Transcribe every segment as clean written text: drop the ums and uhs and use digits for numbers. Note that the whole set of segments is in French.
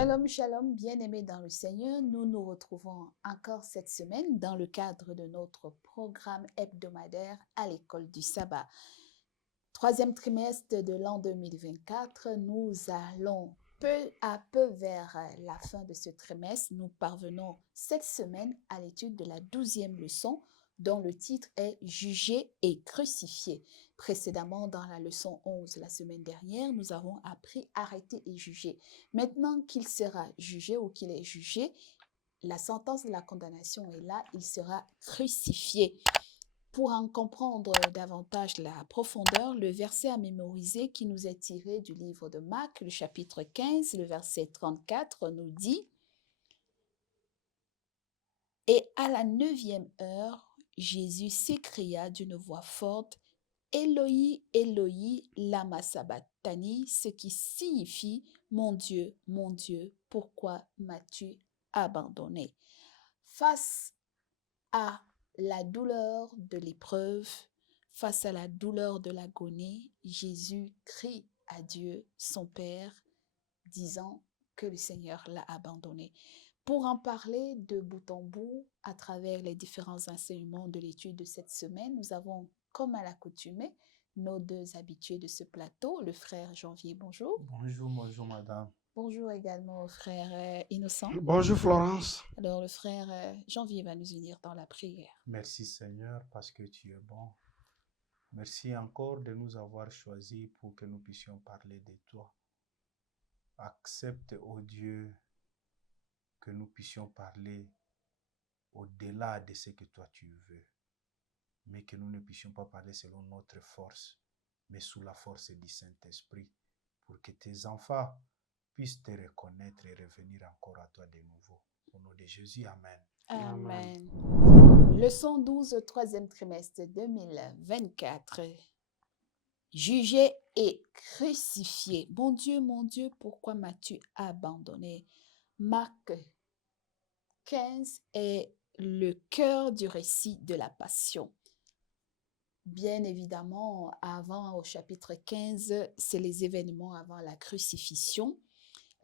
Shalom, shalom, bien-aimés dans le Seigneur. Nous nous retrouvons encore cette semaine dans le cadre de notre programme hebdomadaire à l'école du sabbat. Troisième trimestre de l'an 2024, nous allons peu à peu vers la fin de ce trimestre. Nous parvenons cette semaine à l'étude de la 12e leçon dont le titre est « Jugé et crucifié ». Précédemment, dans la leçon 11, la semaine dernière, nous avons appris « Arrêter et juger ». Maintenant qu'il sera jugé ou qu'il est jugé, la sentence de la condamnation est là, il sera crucifié. Pour en comprendre davantage la profondeur, le verset à mémoriser qui nous est tiré du livre de Marc, le chapitre 15, le verset 34 nous dit « Et à la 9e heure, Jésus s'écria d'une voix forte, « Eloi, Eloi, lama sabachthani », ce qui signifie « Mon Dieu, pourquoi m'as-tu abandonné ?» Face à la douleur de l'épreuve, face à la douleur de l'agonie, Jésus crie à Dieu, son Père, disant que le Seigneur l'a abandonné. Pour en parler de bout en bout, à travers les différents enseignements de l'étude de cette semaine, nous avons, comme à l'accoutumée, nos deux habitués de ce plateau, le frère Janvier, bonjour. Bonjour madame. Bonjour également au frère Innocent. Bonjour Florence. Alors le frère Janvier va nous unir dans la prière. Merci Seigneur parce que tu es bon. Merci encore de nous avoir choisis pour que nous puissions parler de toi. Accepte, ô Dieu, que nous puissions parler au-delà de ce que toi tu veux, mais que nous ne puissions pas parler selon notre force, mais sous la force du Saint-Esprit, pour que tes enfants puissent te reconnaître et revenir encore à toi de nouveau. Au nom de Jésus, Amen. Amen. Leçon 12, troisième trimestre 2024. Jugé et crucifié. Mon Dieu, pourquoi m'as-tu abandonné? Marc 15 est le cœur du récit de la Passion. Bien évidemment, avant, au chapitre 15, c'est les événements avant la crucifixion.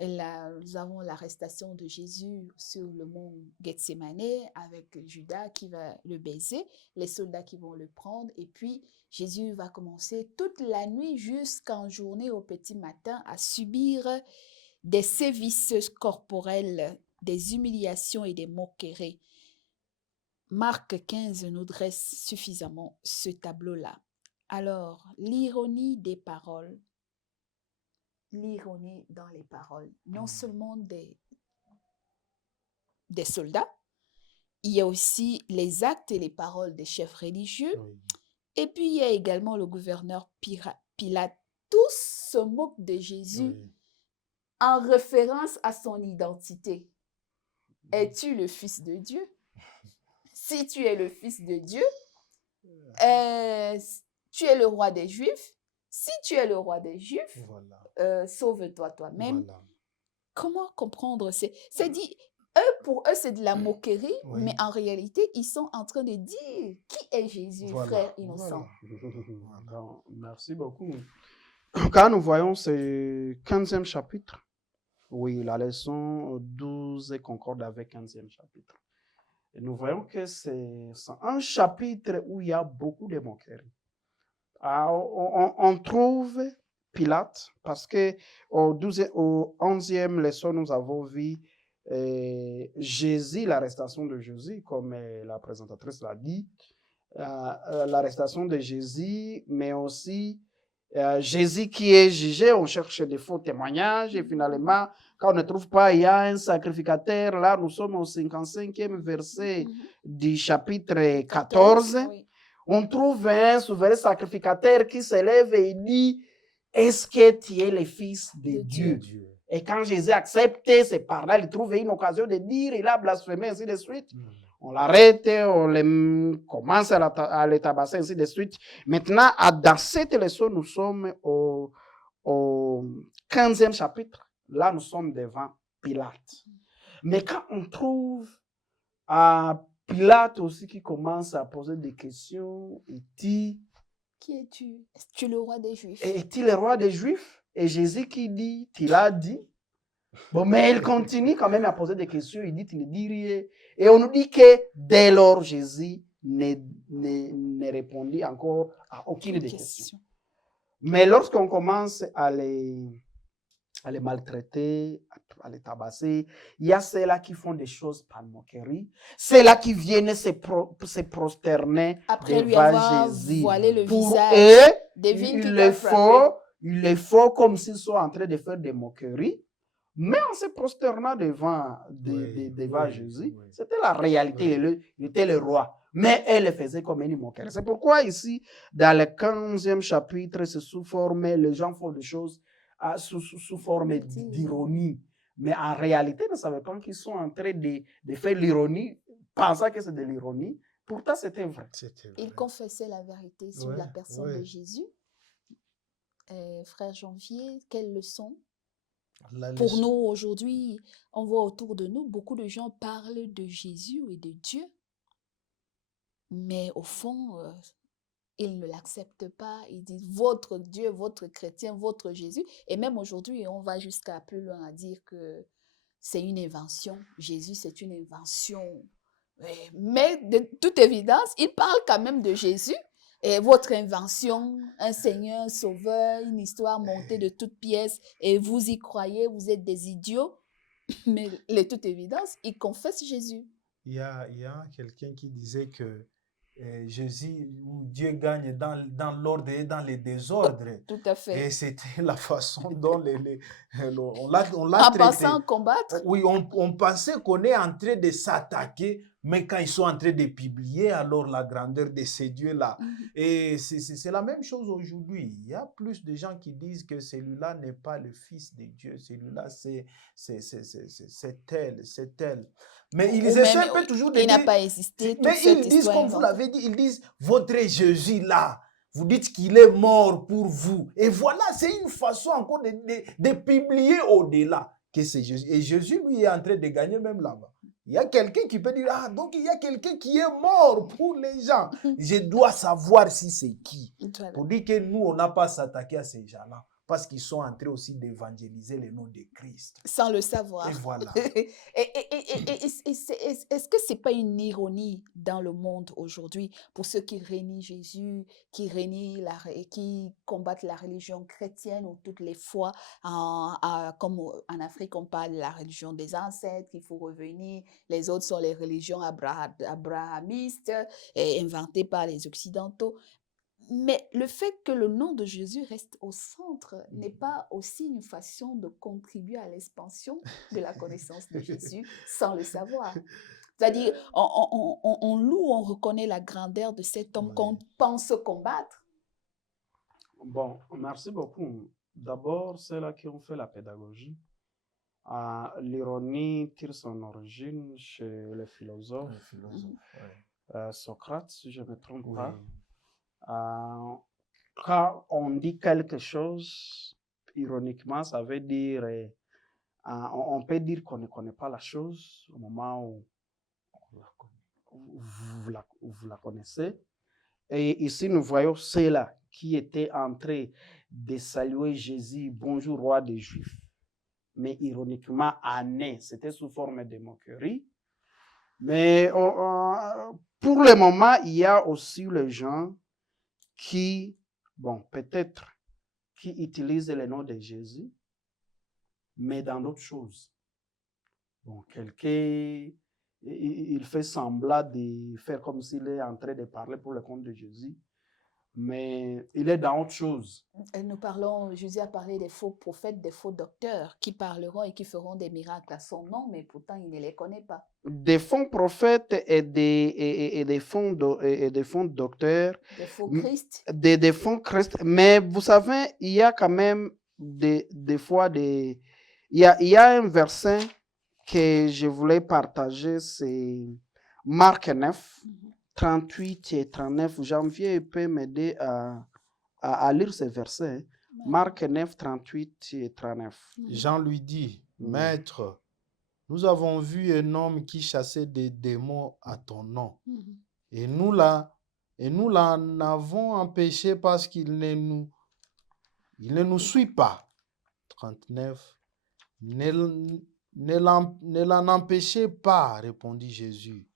Nous avons l'arrestation de Jésus sur le mont Gethsémane avec Judas qui va le baiser, les soldats qui vont le prendre et puis Jésus va commencer toute la nuit jusqu'en journée au petit matin à subir des sévices corporels, des humiliations et des moqueries. Marc 15 nous dresse suffisamment ce tableau-là. Alors, l'ironie des paroles, l'ironie dans les paroles, non seulement des soldats, il y a aussi les actes et les paroles des chefs religieux, Oui. et puis il y a également le gouverneur Pilate. Tous se moquent de Jésus Oui. en référence à son identité. Es-tu le Fils de Dieu? Si tu es le Fils de Dieu, tu es le roi des Juifs. Si tu es le roi des Juifs, Voilà. sauve-toi toi-même. Voilà. Comment comprendre? C'est dit, pour eux, c'est de la moquerie, Oui. mais en réalité, ils sont en train de dire qui est Jésus, Voilà. frère innocent. Voilà. Bon, merci beaucoup. Quand nous voyons ce 15e chapitre, oui, la leçon 12 concorde avec 15e chapitre. Et nous voyons que c'est un chapitre où il y a beaucoup de moqueries. On trouve Pilate, parce que au 11e leçon, nous avons vu Jésus, l'arrestation de Jésus, comme la présentatrice l'a dit, l'arrestation de Jésus, mais aussi Jésus qui est jugé, on cherche des faux témoignages et finalement, quand on ne trouve pas, il y a un sacrificateur. Là, nous sommes au 55e verset du chapitre 14. Oui. On trouve un souverain sacrificateur qui se lève et dit, est-ce que tu es le fils de Dieu? Et quand Jésus accepte ces paroles, il trouve une occasion de dire, il a blasphémé, ainsi de suite. On l'arrête, on commence à le tabasser, ainsi de suite. Maintenant, dans cette leçon, nous sommes au 15e chapitre. Là, nous sommes devant Pilate. Mais quand on trouve Pilate aussi qui commence à poser des questions, il dit, qui es-tu? Es-tu le roi des Juifs? est-il le roi des Juifs? Et Jésus qui dit, tu l'as dit. Bon, mais il continue quand même à poser des questions. Il dit, il ne dit rien. Et on nous dit que dès lors, Jésus ne répondit encore à aucune des questions. Mais lorsqu'on commence à les maltraiter, à les tabasser, il y a ceux-là qui font des choses par moquerie, ceux-là qui viennent se prosterner Après lui devant avoir Jésus. voilé le Pour visage, eux, devine qui il t'a les frappé. faut comme s'ils sont en train de faire des moqueries, mais en se prosternant devant Jésus. Oui. C'était la réalité, Oui. il était le roi. Mais elle le faisait comme une moquerie. C'est pourquoi ici, dans le 15e chapitre, c'est sous forme, les gens font des choses sous forme d'ironie. Mais en réalité, ne savaient pas qu'ils sont en train de faire l'ironie, pensant que c'est de l'ironie. Pourtant, c'était vrai. Il confessait la vérité sur la personne de Jésus. Frère Janvier, quelle leçon? Pour nous, aujourd'hui, on voit autour de nous, beaucoup de gens parlent de Jésus et de Dieu. Mais au fond, ils ne l'acceptent pas. Ils disent votre Dieu, votre chrétien, votre Jésus. Et même aujourd'hui, on va jusqu'à plus loin à dire que c'est une invention. Jésus, c'est une invention. Mais de toute évidence, ils parlent quand même de Jésus. Et votre invention, un Seigneur, un Sauveur, une histoire montée de toutes pièces, et vous y croyez, vous êtes des idiots. Mais de toute évidence, ils confessent Jésus. Il y a quelqu'un qui disait que Jésus ou Dieu gagne dans l'ordre et dans les désordres. Tout à fait. Et c'était la façon dont on l'a En traité. pensant combattre. Oui, on pensait qu'on est en train de s'attaquer, mais quand ils sont en train de publier, alors la grandeur de ces dieux-là. Et c'est la même chose aujourd'hui. Il y a plus de gens qui disent que celui-là n'est pas le fils de Dieu. Celui-là, c'est tel. Mais ils essaient un peu toujours de dire... Il n'a dire... pas existé. Mais ils disent, comme vous l'avez dit, ils disent, votre Jésus-là, vous dites qu'il est mort pour vous. Et voilà, c'est une façon encore de publier au-delà que c'est Jésus. Et Jésus, lui, est en train de gagner même là-bas. Il y a quelqu'un qui peut dire, ah, donc il y a quelqu'un qui est mort pour les gens. Je dois savoir si c'est qui. Pour dire que nous, on n'a pas à s'attaquer à ces gens-là. Parce qu'ils sont en train aussi d'évangéliser le nom de Christ. Sans le savoir. Et voilà. Est-ce que ce n'est pas une ironie dans le monde aujourd'hui pour ceux qui renient Jésus, qui combattent la religion chrétienne ou toutes les fois, comme en Afrique, on parle de la religion des ancêtres, qu'il faut revenir. Les autres sont les religions abrahamistes, inventées par les Occidentaux. Mais le fait que le nom de Jésus reste au centre n'est pas aussi une façon de contribuer à l'expansion de la connaissance de Jésus sans le savoir. C'est-à-dire, on loue, on reconnaît la grandeur de cet homme qu'on pense combattre. Bon, merci beaucoup. D'abord, ceux-là qui ont fait la pédagogie. L'ironie tire son origine chez les philosophes. Socrate, si je ne me trompe pas. Quand on dit quelque chose, ironiquement, ça veut dire, on peut dire qu'on ne connaît pas la chose au moment où vous la connaissez. Et ici, nous voyons ceux-là qui étaient en train de saluer Jésus, bonjour roi des Juifs. Mais ironiquement, c'était sous forme de moquerie. Mais pour le moment, il y a aussi les gens qui, peut-être, qui utilisent le nom de Jésus, mais dans d'autres choses. Quelqu'un, il fait semblant de faire comme s'il est en train de parler pour le compte de Jésus, mais il est dans autre chose. Jésus a parlé des faux prophètes, des faux docteurs qui parleront et qui feront des miracles à son nom, mais pourtant il ne les connaît pas. Des faux prophètes et des faux docteurs. Des faux Christ. Des faux Christ. Mais vous savez, il y a quand même des fois il y a un verset que je voulais partager, c'est Marc 9, 38 et 39. Janvier peut m'aider à lire ces versets. Marc 9, 38 et 39. Jean lui dit, Maître, nous avons vu un homme qui chassait des démons à ton nom. Et nous l'en avons empêché parce qu'il ne nous suit pas. 39. Ne l'en empêchez pas, répondit Jésus,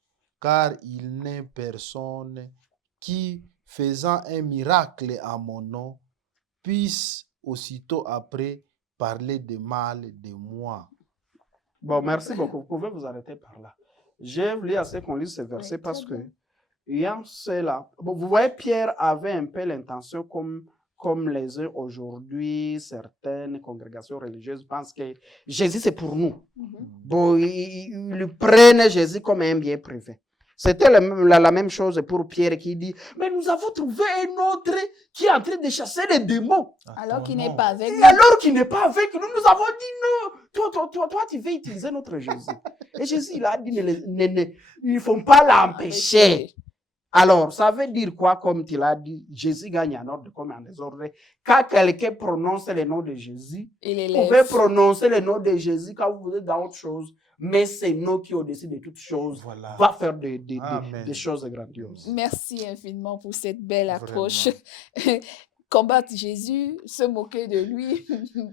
car il n'est personne qui, faisant un miracle en mon nom, puisse aussitôt après parler de mal de moi. Bon, merci beaucoup. Vous pouvez vous arrêter par là. J'ai voulu assez qu'on lise ce verset Oui, parce très que, bien. ayant cela, bon, vous voyez, Pierre avait un peu l'intention, comme les uns aujourd'hui, certaines congrégations religieuses pensent que Jésus, c'est pour nous. Bon, ils prennent Jésus comme un bien privé. C'était la même chose pour Pierre qui dit, mais nous avons trouvé un autre qui est en train de chasser les démons. Alors qu'il n'est pas avec Et nous. alors qu'il n'est pas avec nous, nous avons dit non. Toi, tu veux utiliser notre Jésus. Et Jésus, il a dit, il ne faut pas l'empêcher. Alors, ça veut dire quoi, comme tu l'as dit, Jésus gagne en ordre comme en désordre. Quand quelqu'un prononce le nom de Jésus, Il vous pouvez élève. prononcer le nom de Jésus quand vous êtes dans autre chose, mais c'est nous qui, au-dessus de toutes choses, Voilà. va faire Amen. des choses grandioses. Merci infiniment pour cette belle approche. Vraiment. Combattre Jésus, se moquer de lui,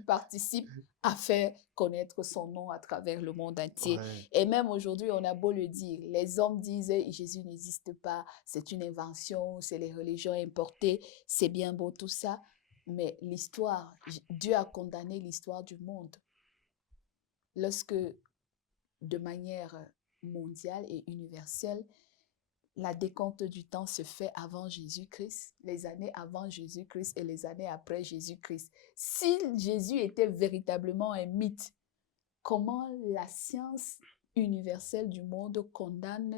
participe à faire connaître son nom à travers le monde entier. Ouais. Et même aujourd'hui, on a beau le dire, les hommes disent Jésus n'existe pas, c'est une invention, c'est les religions importées, c'est bien beau tout ça, mais l'histoire, Dieu a condamné l'histoire du monde. Lorsque, de manière mondiale et universelle, la décompte du temps se fait avant Jésus-Christ, les années avant Jésus-Christ et les années après Jésus-Christ. Si Jésus était véritablement un mythe, comment la science universelle du monde condamne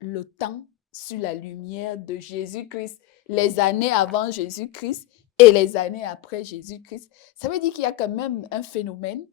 le temps sur la lumière de Jésus-Christ, les années avant Jésus-Christ et les années après Jésus-Christ? Ça veut dire qu'il y a quand même un phénomène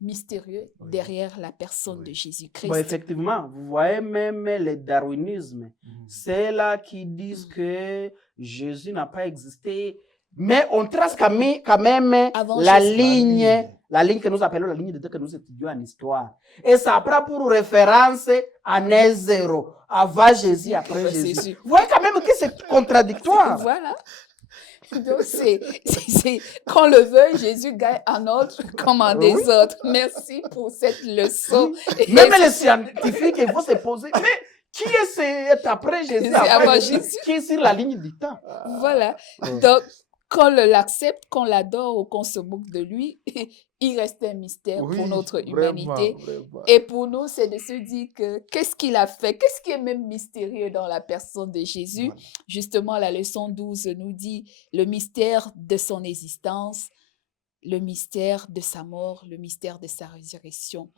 mystérieux Oui. derrière la personne Oui. de Bon, Jésus-Christ. effectivement, vous voyez même le darwinisme. C'est là qui disent que Jésus n'a pas existé. Mais on trace quand même Avant la Jésus. ligne que nous appelons la ligne de Dieu que nous étudions en histoire. Et ça prend pour référence année 0, avant Jésus, après C'est Jésus. sûr. Vous voyez quand même que c'est contradictoire. Voilà. Donc, qu'on le veuille, Jésus gagne en ordre comme en Oui. désordre. Merci pour cette leçon. Même les scientifiques, il faut se poser. Mais qui est après Jésus, C'est après avant Jésus, Jésus. qui est sur la ligne du temps? Voilà. Ouais. Donc, qu'on l'accepte, qu'on l'adore ou qu'on se moque de lui, il reste un mystère pour notre humanité. Vraiment. Et pour nous, c'est de se dire que qu'est-ce qu'il a fait? Qu'est-ce qui est même mystérieux dans la personne de Jésus? Voilà. Justement, la leçon 12 nous dit le mystère de son existence, le mystère de sa mort, le mystère de sa résurrection.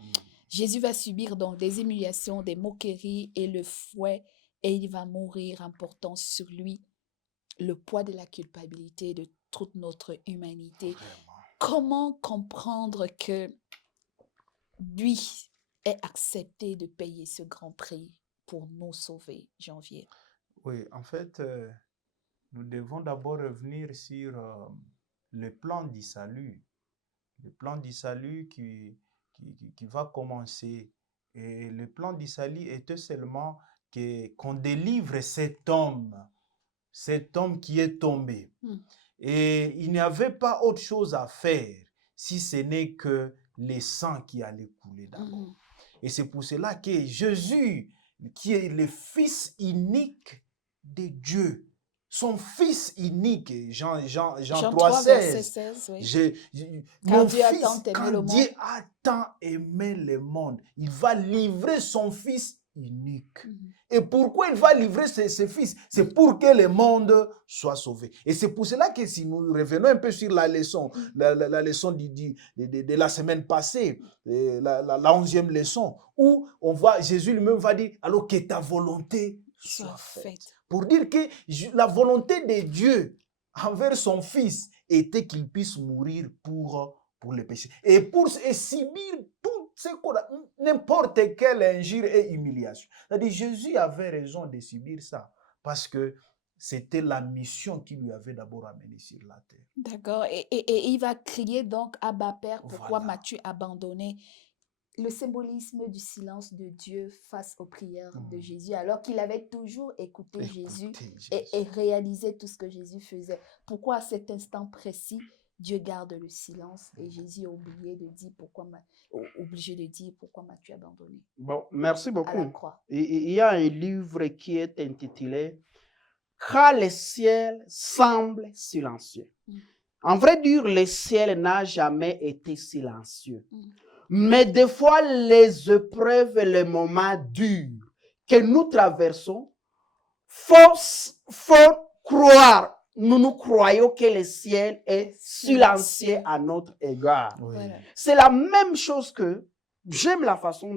Jésus va subir donc des humiliations, des moqueries et le fouet, et il va mourir en portant sur lui le poids de la culpabilité de toute notre humanité. Vraiment. Comment comprendre que lui ait accepté de payer ce grand prix pour nous sauver, Janvier? Oui, en fait, nous devons d'abord revenir sur le plan du salut. Le plan du salut qui va commencer. Et le plan du salut était seulement qu'on délivre cet homme qui est tombé. Et il n'y avait pas autre chose à faire si ce n'est que le sang qui allait couler d'abord. Et c'est pour cela que Jésus, qui est le Fils unique de Dieu, son Fils unique, Jean 3, 16. 16, oui. Mon Car Dieu a Fils, tant aimé quand le Dieu monde. a tant aimé le monde, il va livrer son Fils unique. Et pourquoi il va livrer ce Fils? C'est pour que le monde soit sauvé. Et c'est pour cela que si nous revenons un peu sur la leçon, la leçon de la semaine passée, la 11e leçon, où on voit, Jésus lui-même va dire, alors que ta volonté soit faite. Pour dire que la volonté de Dieu envers son Fils était qu'il puisse mourir pour les péchés. Et pour subir tout n'importe quelle injure et humiliation. C'est-à-dire, Jésus avait raison de subir ça parce que c'était la mission qui lui avait d'abord amené sur la terre. D'accord. Et il va crier donc, Abba Père, pourquoi Voilà. m'as-tu abandonné? Le symbolisme du silence de Dieu face aux prières de Jésus, alors qu'il avait toujours écouté Jésus et réalisé tout ce que Jésus faisait. Pourquoi à cet instant précis, Dieu garde le silence et Jésus est obligé de dire pourquoi m'as-tu abandonné Bon, merci à la beaucoup. croix. Il y a un livre qui est intitulé Quand le ciel semble silencieux. Mm. En vrai dire, le ciel n'a jamais été silencieux. Mm. Mais des fois, les épreuves et les moments durs que nous traversons faut croire. Nous croyons que le ciel est silencieux à notre égard. Oui. Voilà. C'est la même chose que j'aime la façon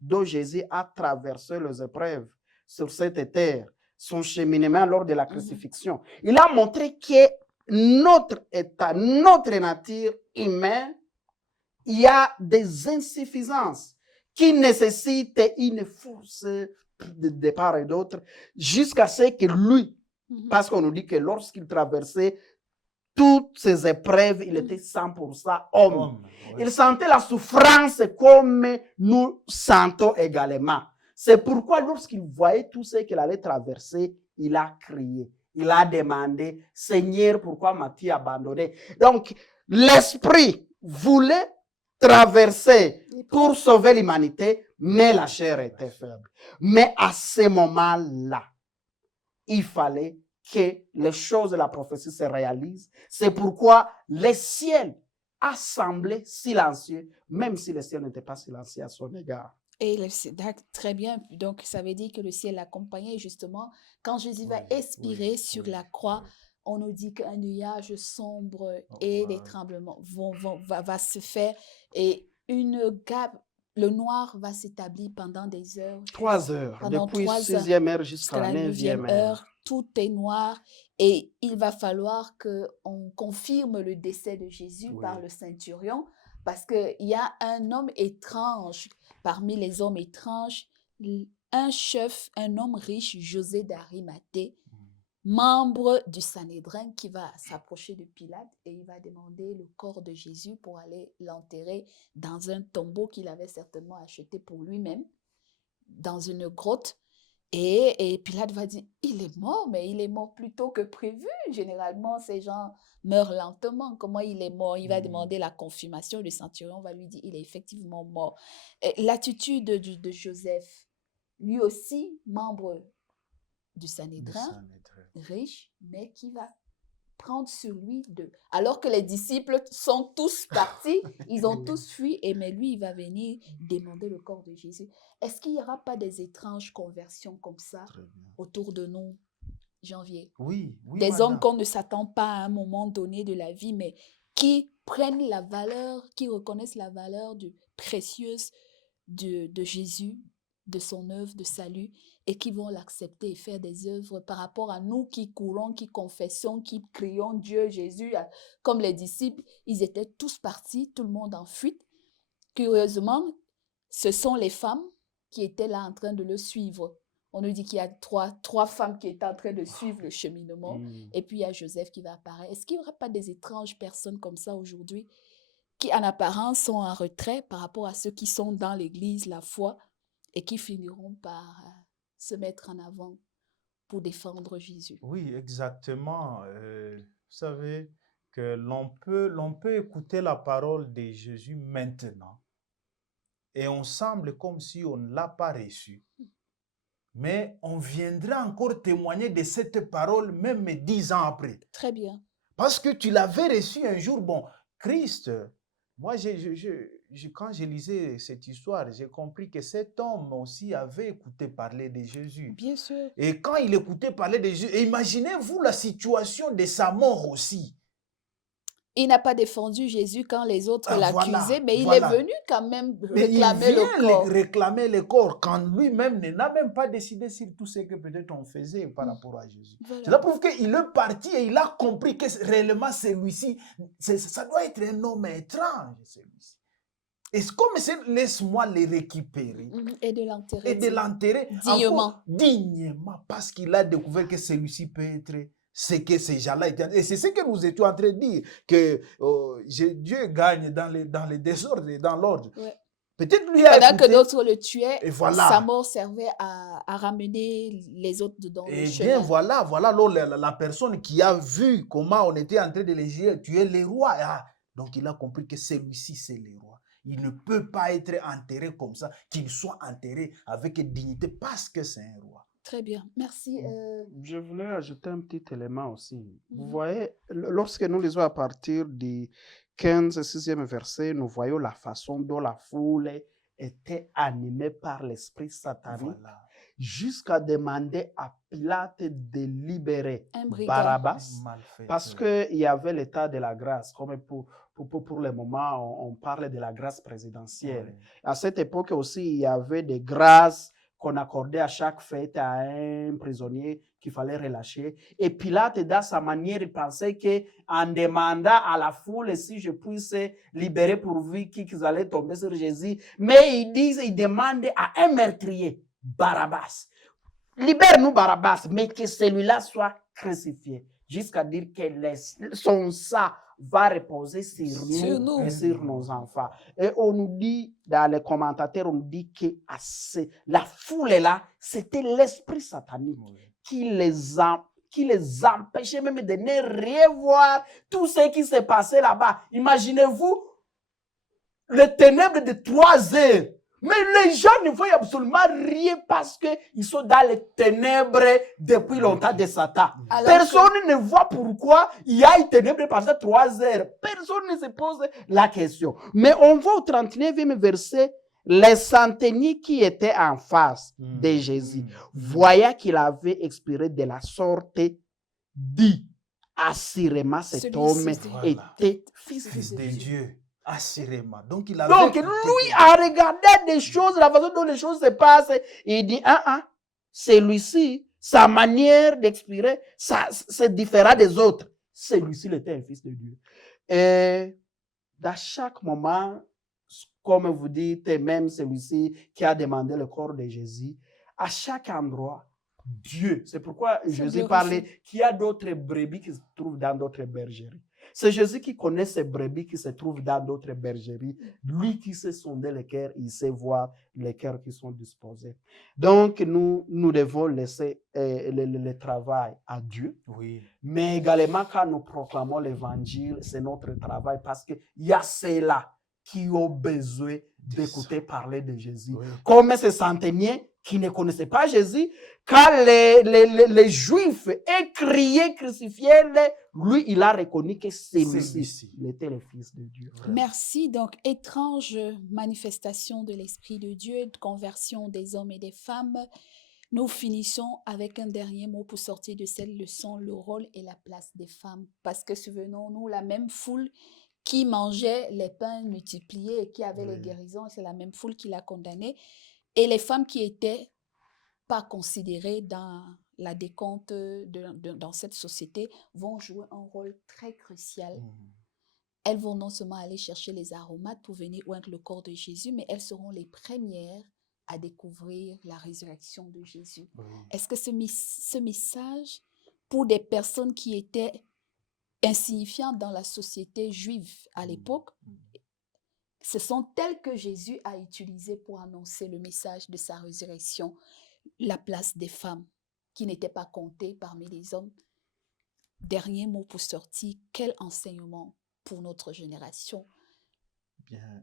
dont Jésus a traversé les épreuves sur cette terre, son cheminement lors de la crucifixion. Il a montré que notre état, notre nature humaine, il y a des insuffisances qui nécessitent une force de part et d'autre jusqu'à ce que lui, parce qu'on nous dit que lorsqu'il traversait toutes ces épreuves, il était 100% homme. Homme, oui. Il sentait la souffrance comme nous sentons également. C'est pourquoi lorsqu'il voyait tout ce qu'il allait traverser, il a crié. Il a demandé, Seigneur, pourquoi m'as-tu abandonné? Donc, l'esprit voulait traverser pour sauver l'humanité, mais la chair était faible. Mais à ce moment-là, il fallait que les choses de la prophétie se réalisent. C'est pourquoi le ciel a semblé silencieux, même si le ciel n'était pas silencieux à son égard. Et très bien, donc ça veut dire que le ciel l'accompagnait justement. Quand Jésus va expirer sur la croix, on nous dit qu'un nuage sombre et des tremblements va se faire et le noir va s'établir pendant des heures. 3 heures, Pendant depuis 3 6e heure jusqu'à jusqu'à la la 9e 9e heure. heure, tout est noir et il va falloir qu'on confirme le décès de Jésus par le centurion parce qu'il y a un homme étrange parmi les hommes étranges, un chef, un homme riche, José d'Arimathée, membre du Sanhédrin qui va s'approcher de Pilate et il va demander le corps de Jésus pour aller l'enterrer dans un tombeau qu'il avait certainement acheté pour lui-même, dans une grotte. Et Pilate va dire, il est mort, mais il est mort plus tôt que prévu. Généralement, ces gens meurent lentement. Comment il est mort? Il va demander la confirmation. Le centurion va lui dire, il est effectivement mort. L'attitude de Joseph, lui aussi, membre du Sanhédrin, riche, mais qui va prendre sur lui alors que les disciples sont tous partis, ils ont tous fui, mais lui, il va venir demander le corps de Jésus. Est-ce qu'il n'y aura pas des étranges conversions comme ça autour de nous, Janvier? Oui, des madame. hommes qu'on ne s'attend pas à un moment donné de la vie, mais qui prennent la valeur, qui reconnaissent la valeur précieuse de Jésus, de son œuvre de salut, et qui vont l'accepter et faire des œuvres par rapport à nous qui courons, qui confessons, qui crions Dieu, Jésus. Comme les disciples, ils étaient tous partis, tout le monde en fuite. Curieusement, ce sont les femmes qui étaient là en train de le suivre. On nous dit qu'il y a trois femmes qui étaient en train de suivre le cheminement. Et puis, il y a Joseph qui va apparaître. Est-ce qu'il n'y aura pas des étranges personnes comme ça aujourd'hui qui, en apparence, sont en retrait par rapport à ceux qui sont dans l'Église, la foi, et qui finiront par se mettre en avant pour défendre Jésus? Oui, exactement. Vous savez que l'on peut écouter la parole de Jésus maintenant et on semble comme si on ne l'a pas reçue. Mais on viendra encore témoigner de cette parole même 10 ans après. Très bien. Parce que tu l'avais reçu un jour. Bon, Christ, moi, quand je lisais cette histoire, j'ai compris que cet homme aussi avait écouté parler de Jésus. Bien sûr. Et quand il écoutait parler de Jésus, imaginez-vous la situation de sa mort aussi. Il n'a pas défendu Jésus quand les autres l'accusaient, mais il est venu quand même réclamer le corps. Réclamer le corps quand lui-même n'a même pas décidé sur tout ce que peut-être on faisait par rapport à Jésus. Voilà. Cela prouve qu'il est parti et il a compris que réellement celui-ci, ça doit être un homme étrange, celui-ci. Et comme c'est, laisse-moi le récupérer. Et de l'enterrer. Et de l'enterrer dignement, parce qu'il a découvert que celui-ci peut être ce que ces gens-là étaient. Et c'est ce que nous étions en train de dire, que Dieu gagne dans les désordres et dans l'ordre. Ouais. Peut-être lui a Pendant que écouté. d'autres le tuaient, Et sa voilà. mort servait à ramener les autres dans le Eh bien, chemin. voilà alors la personne qui a vu comment on était en train de les tuer les rois. Ah, donc, il a compris que celui-ci, c'est le roi. Il ne peut pas être enterré comme ça, qu'il soit enterré avec dignité parce que c'est un roi. Très bien, merci. Je voulais ajouter un petit élément aussi. Vous Mhm. voyez, lorsque nous lisons à partir du 15 et 6e verset, nous voyons la façon dont la foule était animée par l'esprit satanique Voilà. jusqu'à demander à Pilate de libérer Un brigand. Barabbas parce Malfaiteur. qu'il y avait l'état de la grâce. Comme pour le moment, on parle de la grâce présidentielle. Oui. À cette époque aussi, il y avait des grâces qu'on accordait à chaque fête à un prisonnier qu'il fallait relâcher. Et Pilate, dans sa manière, il pensait qu'en demandant à la foule si je puisse libérer pourvu qu'ils allaient tomber sur Jésus, mais il demande à un meurtrier, Barabbas, libère-nous Barabbas, mais que celui-là soit crucifié, jusqu'à dire que son sang va reposer sur nous et sur nos enfants. Et on nous dit, dans les commentateurs, on nous dit que la foule là, c'était l'esprit satanique qui les empêchait même de ne rien voir tout ce qui s'est passé là-bas. Imaginez-vous les ténèbres de 3 heures. Mais les gens ne voient absolument rien parce qu'ils sont dans les ténèbres depuis longtemps de Satan. Alors Personne ne voit pourquoi il y a une ténèbre pendant 3 heures. Personne ne se pose la question. Mais on voit au 39e verset, les centeniers qui étaient en face de Jésus, voyant qu'il avait expiré de la sorte, dit assurément cet homme était Fils de Dieu. Dieu. Assurément. Donc, lui a regardé des choses, la façon dont les choses se passent. Il dit, celui-ci, sa manière d'expirer, c'est différent des autres. Celui-ci, il était un fils de Dieu. Et dans chaque moment, comme vous dites, même celui-ci qui a demandé le corps de Jésus, à chaque endroit, Dieu. C'est pourquoi Jésus parlait qu'il y a d'autres brebis qui se trouvent dans d'autres bergeries. C'est Jésus qui connaît ces brebis qui se trouvent dans d'autres bergeries. Lui qui sait sonder les cœurs, il sait voir les cœurs qui sont disposés. Donc, nous devons laisser le travail à Dieu. Oui. Mais également, quand nous proclamons l'évangile, c'est notre travail parce qu'il y a ceux-là qui ont besoin d'écouter parler de Jésus. Oui. Comme ces centeniers qui ne connaissaient pas Jésus, quand les Juifs aient crié, crucifiez-le, lui, il a reconnu que celui-ci, il était le Fils de Dieu. Merci. Donc, étrange manifestation de l'Esprit de Dieu, de conversion des hommes et des femmes. Nous finissons avec un dernier mot pour sortir de cette leçon, le rôle et la place des femmes. Parce que souvenons-nous, la même foule qui mangeait les pains multipliés et qui avait les guérisons, c'est la même foule qui l'a condamné. Et les femmes qui étaient pas considérées dans la décompte dans cette société vont jouer un rôle très crucial. Elles vont non seulement aller chercher les aromates pour venir oindre le corps de Jésus, mais elles seront les premières à découvrir la résurrection de Jésus. Est-ce que ce message, pour des personnes qui étaient insignifiantes dans la société juive à l'époque, ce sont elles que Jésus a utilisées pour annoncer le message de sa résurrection, la place des femmes qui n'étaient pas comptées parmi les hommes. Dernier mot pour sortir, quel enseignement pour notre génération? Bien,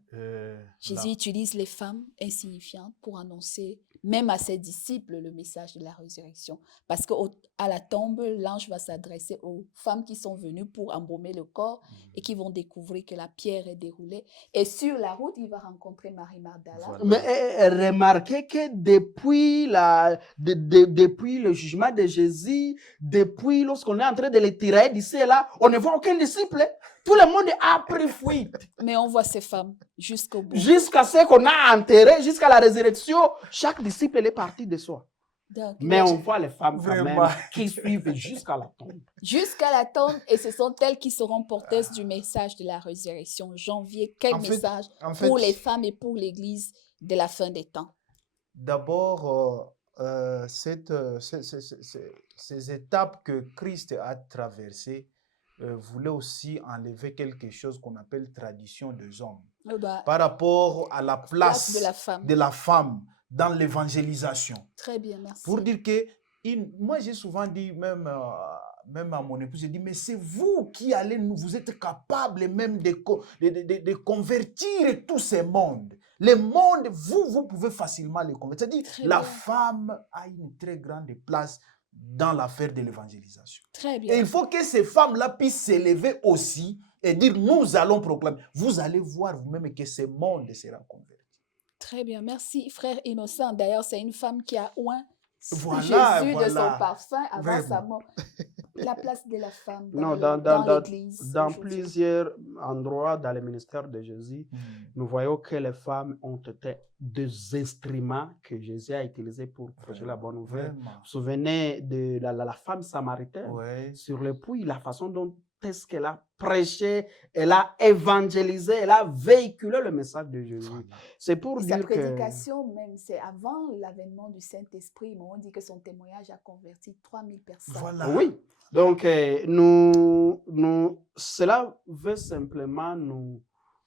Jésus utilise les femmes insignifiantes pour annoncer, même à ses disciples, le message de la résurrection. Parce qu'à la tombe, l'ange va s'adresser aux femmes qui sont venues pour embaumer le corps et qui vont découvrir que la pierre est déroulée. Et sur la route, il va rencontrer Marie Magdala. Voilà. Mais remarquez que depuis le jugement de Jésus, depuis lorsqu'on est en train de les tirer d'ici et là, on ne voit aucun disciple. Tout le monde a pris fuite. Mais on voit ces femmes jusqu'au bout. Jusqu'à ce qu'on a enterré, jusqu'à la résurrection, chaque disciple est parti de soi. Donc, mais on voit les femmes quand même qui suivent jusqu'à la tombe. Jusqu'à la tombe, et ce sont elles qui seront porteuses du message de la résurrection. Janvier, quel message pour les femmes et pour l'Église de la fin des temps? D'abord, ces étapes que Christ a traversées voulaient aussi enlever quelque chose qu'on appelle tradition des hommes. par rapport à la place place de la femme. dans l'évangélisation. Très bien, merci. Pour dire que, moi j'ai souvent dit, même à mon épouse, j'ai dit, mais c'est vous qui allez, vous êtes capable même de convertir tous ces mondes. Les mondes, vous pouvez facilement les convertir. C'est-à-dire, Très la bien. femme a une très grande place dans l'affaire de l'évangélisation. Très bien. Et il faut que ces femmes-là puissent s'élever aussi et dire, nous allons proclamer. Vous allez voir vous-même que ce monde sera converti. Très bien, merci frère Innocent. D'ailleurs, c'est une femme qui a oint Voilà, Jésus de son voilà. parfum avant sa Vraiment. mort. La place de la femme Non, dans l'Église dans aujourd'hui. plusieurs endroits dans le ministère de Jésus, nous voyons que les femmes ont été des instruments que Jésus a utilisés pour prêcher la bonne nouvelle. Vraiment. Vous vous souvenez de la femme samaritaine Ouais. sur le puits, la façon dont est-ce qu'elle a prêché, elle a évangélisé, elle a véhiculé le message de Jésus. Voilà. C'est pour Et sa dire que... prédication, même, c'est avant l'avènement du Saint-Esprit, mais on dit que son témoignage a converti 3000 personnes. Voilà. Oui. Donc, cela veut simplement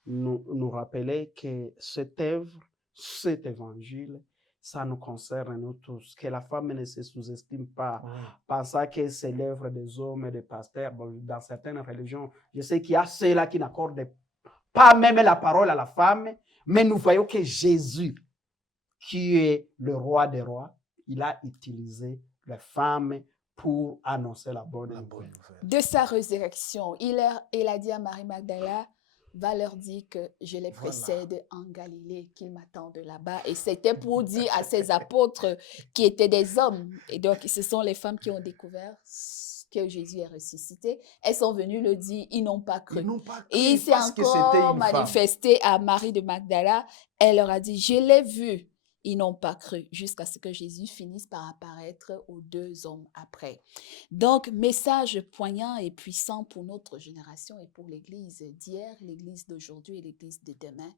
nous rappeler que cette œuvre, cet évangile, ça nous concerne nous tous. Que la femme ne se sous-estime pas, Ouais. pensant que c'est l'œuvre des hommes et des pasteurs. Bon, dans certaines religions, je sais qu'il y a ceux-là qui n'accordent pas même la parole à la femme, mais nous voyons que Jésus, qui est le roi des rois, il a utilisé les femmes pour annoncer la bonne nouvelle. De sa résurrection, il a dit à Marie Magdala, va leur dire que je les précède en Galilée, qu'ils m'attendent là-bas. Et c'était pour dire à ses apôtres qui étaient des hommes. Et donc, ce sont les femmes qui ont découvert que Jésus est ressuscité. Elles sont venues le dire, ils n'ont pas cru. Ils n'ont pas cru Et il s'est parce que c'était encore une manifesté à Marie de Magdala. Elle leur a dit, je l'ai vu. Ils n'ont pas cru jusqu'à ce que Jésus finisse par apparaître aux 2 hommes après. Donc, message poignant et puissant pour notre génération et pour l'Église d'hier, l'Église d'aujourd'hui et l'Église de demain.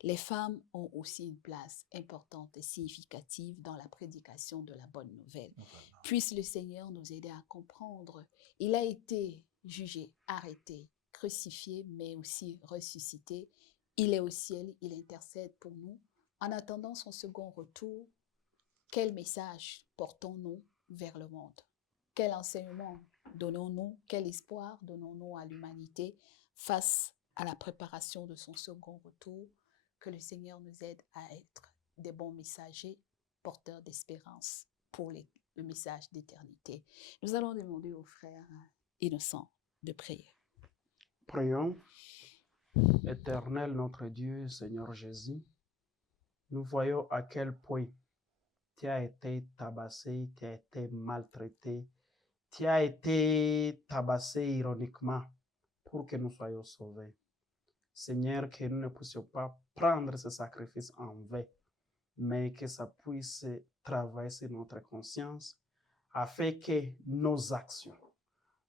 Les femmes ont aussi une place importante et significative dans la prédication de la bonne nouvelle. Voilà. Puisse le Seigneur nous aider à comprendre. Il a été jugé, arrêté, crucifié, mais aussi ressuscité. Il est au ciel, il intercède pour nous. En attendant son second retour, quel message portons-nous vers le monde? Quel enseignement donnons-nous? Quel espoir donnons-nous à l'humanité face à la préparation de son second retour? Que le Seigneur nous aide à être des bons messagers, porteurs d'espérance pour le message d'éternité. Nous allons demander au frère Innocent de prier. Prions. Éternel notre Dieu, Seigneur Jésus, nous voyons à quel point tu as été tabassé, tu as été maltraité, tu as été tabassé ironiquement pour que nous soyons sauvés. Seigneur, que nous ne puissions pas prendre ce sacrifice en vain, mais que ça puisse travailler sur notre conscience afin que nos actions,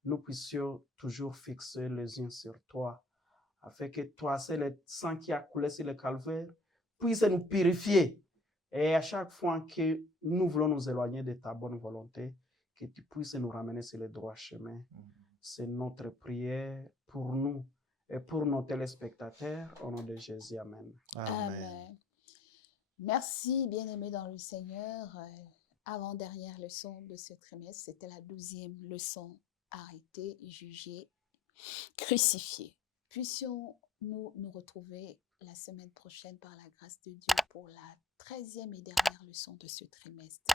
nous puissions toujours fixer les yeux sur toi, afin que toi, c'est le sang qui a coulé sur le calvaire, puisse nous purifier. Et à chaque fois que nous voulons nous éloigner de ta bonne volonté, que tu puisses nous ramener sur le droit chemin. C'est notre prière pour nous et pour nos téléspectateurs. Au nom de Jésus, Amen. Amen. Merci, bien-aimés dans le Seigneur. Avant-dernière leçon de ce trimestre, c'était la 12e leçon. Arrêté, jugé, crucifié. Puissions-nous nous retrouver la semaine prochaine par la grâce de Dieu pour la 13e et dernière leçon de ce trimestre.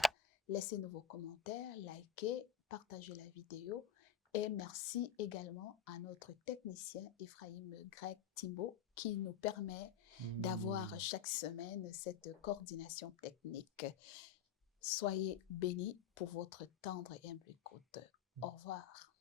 Laissez-nous vos commentaires, likez, partagez la vidéo et merci également à notre technicien Ephraim Greg Timbo qui nous permet d'avoir chaque semaine cette coordination technique. Soyez bénis pour votre tendre et humble écoute. Au revoir.